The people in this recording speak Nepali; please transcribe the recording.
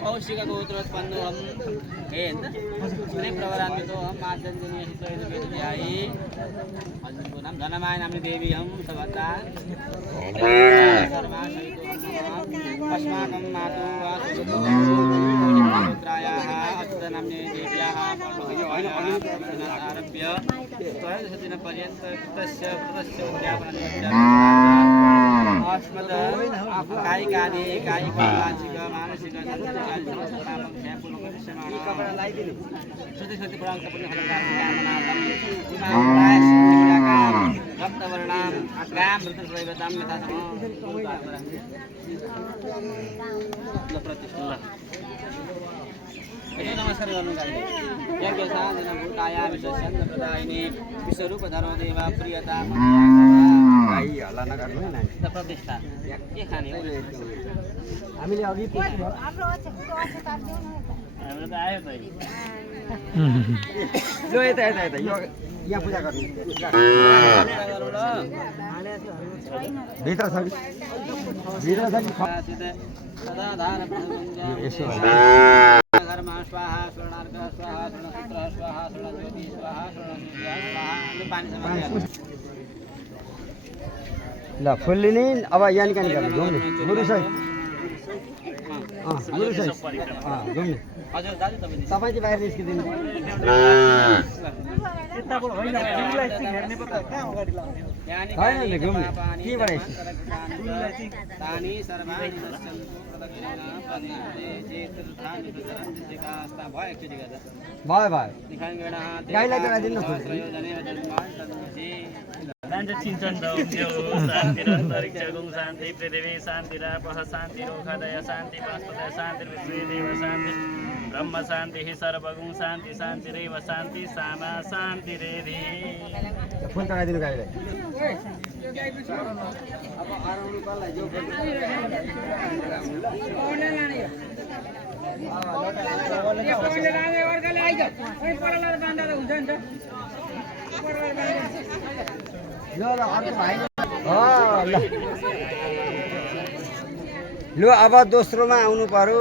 कौशिकगोत्रोत्पन्नोऽहं प्रवरान्वितोऽहं मार्जन्यहितोऽयि नाम धनमाय नाम्नि देवी हम सबता अस्माकं मातु वा पुत्रायाः अच्युतनाम्नि देव्याः आरभ्य त्रयोदशदिनपर्यन्तं कृतस्य उद्यापननिमित्तं अस्मद् कायिकादि कायिक वाचिक मानसिक श्रुति रक्तवर्णां गां ऋतुप्रयोगतां यथा नमस्कार गर्नुकाया विश्वचन्द्रप्रदायिनी विश्वरूपधरो देव प्रियता प्रतिष्ठा के खाने हो हामीले अघि हाम्रो त आयो त लो यता यहाँ पूजा गर्ने भित्र छ सदाधार धर्म स्वाहा स्वर्णार्घ स्वाहा स्वर्णसूत्र स्वाहा स्वर्णज्योति स्वाहा स्वर्णविद्या ल फुल्लिने अब यहाँ निकाल्ने घुम्ने गुरु साहब गुरु साहब घुम्ने हजुर दाजु तपाईँ चाहिँ बाहिर निस्किदिनु भयो गाईलाई त दिनु चिन्तन शान्ति अन्तरिक्ष गुं शान्ति पृथिवी शान्ति रापः शान्ति रोखादय शान्ति वनस्पतय शान्ति विश्वेदेव शान्ति ब्रह्म शान्ति सर्वगुं शान्ति शान्तिरेव शान्ति सामा शान्ति रेधि फुल चढाइदिनु गाईलाई लु अब दोस्रोमा आउनु पर्यो